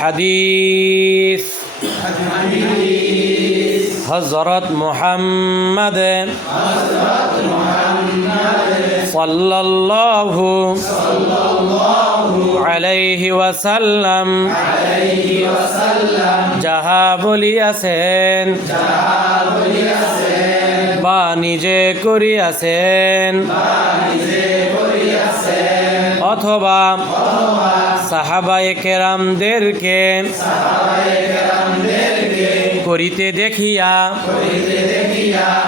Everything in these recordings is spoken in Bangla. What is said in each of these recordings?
হাদিস হযরত মুহাম্মদ সাল্লাল্লাহু আলাইহি ওয়াসাল্লাম যাহা বলিয়াছেন বা নিজে করিয়াছেন অথবা সাহাবায়ে কেরামদেরকে করিতে দেখিয়া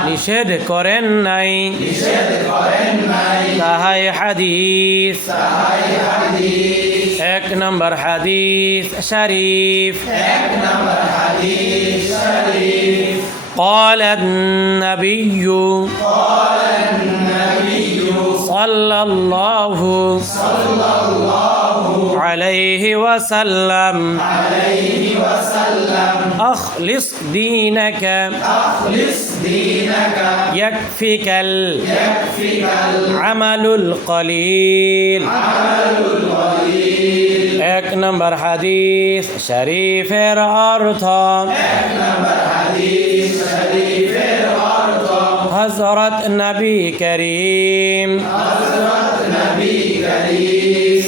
নিষেধ করেন নাই তাহাই হাদিস। 1 নম্বর হাদিস শরীফ। قال النبي صلى الله عليه وسلم أخلص دينك يكفيك العمل القليل। 1 নম্বর হাদিস শরীফের অর্থ হযরত নবী করিম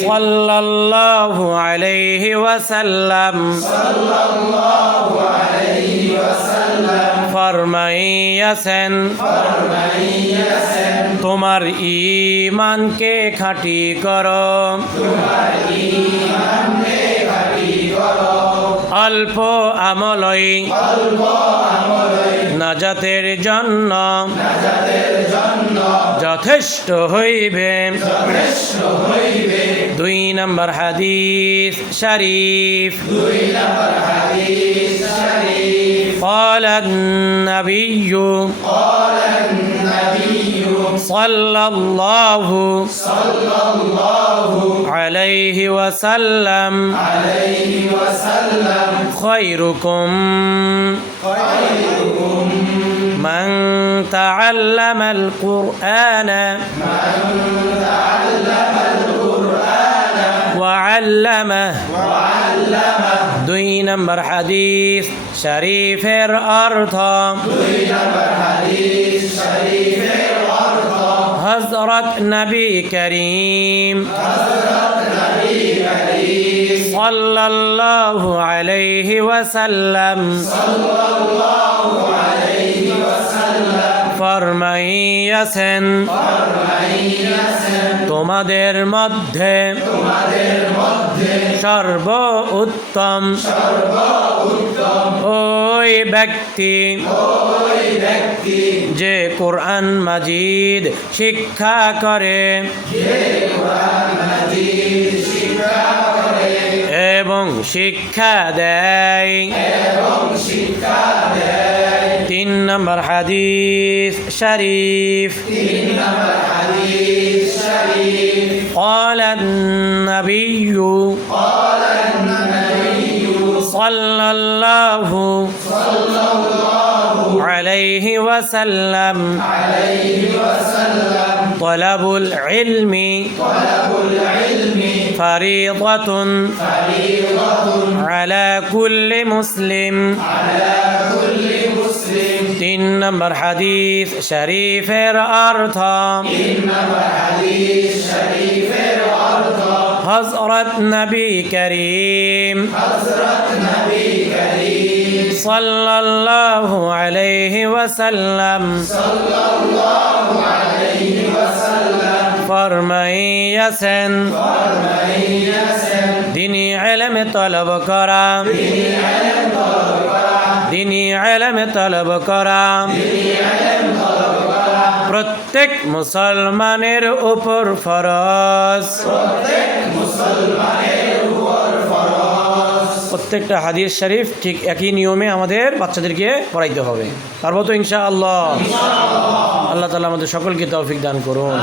সাল্লাল্লাহু আলাইহি ওয়াসাল্লাম ফরমাইয়াছেন তোমার ঈমানকে খাঁটি করো, অল্প আমলই নাজাতের জন্য যথেষ্ট হইবে। 2 নম্বর হাদিস শরীফ। قال النبي صلى الله عليه وسلم خيركم من تعلم القرآن وعلمه। 2 নম্বর হাদিস শরীফের অর্থ হযরত নবী করিম সাল্লাল্লাহু আলাইহি ওয়াসাল্লাম ফরমাইয়াছেন তোমাদের মধ্যে সর্ব উত্তম ওই ব্যক্তি যে কোরআন মাজিদ শিক্ষা করে এবং শিক্ষা দেয়। 3 নম্বর হাদিস শরীফ। قال النبي صلى الله عليه وسلم طلب العلم فريضة على كل مسلم। 3 নম্বর হাদিস শরীফের অর্থ হযরত নবী করিম সাল্লাল্লাহু আলাইহি ওয়াসাল্লাম ফরমাইয়াছেন দিনী ইলম তলব করা, দিনী ইলম তলব করা প্রত্যেক মুসলমানের উপর ফরজ। প্রত্যেকটা হাদিস শরীফ ঠিক একই নিয়মে আমাদের বাচ্চাদেরকে পড়াইতে হবে। পারবো তো ইনশাআল্লাহ? আল্লাহ তাআলা আমাদের সকলকে তৌফিক দান করুন।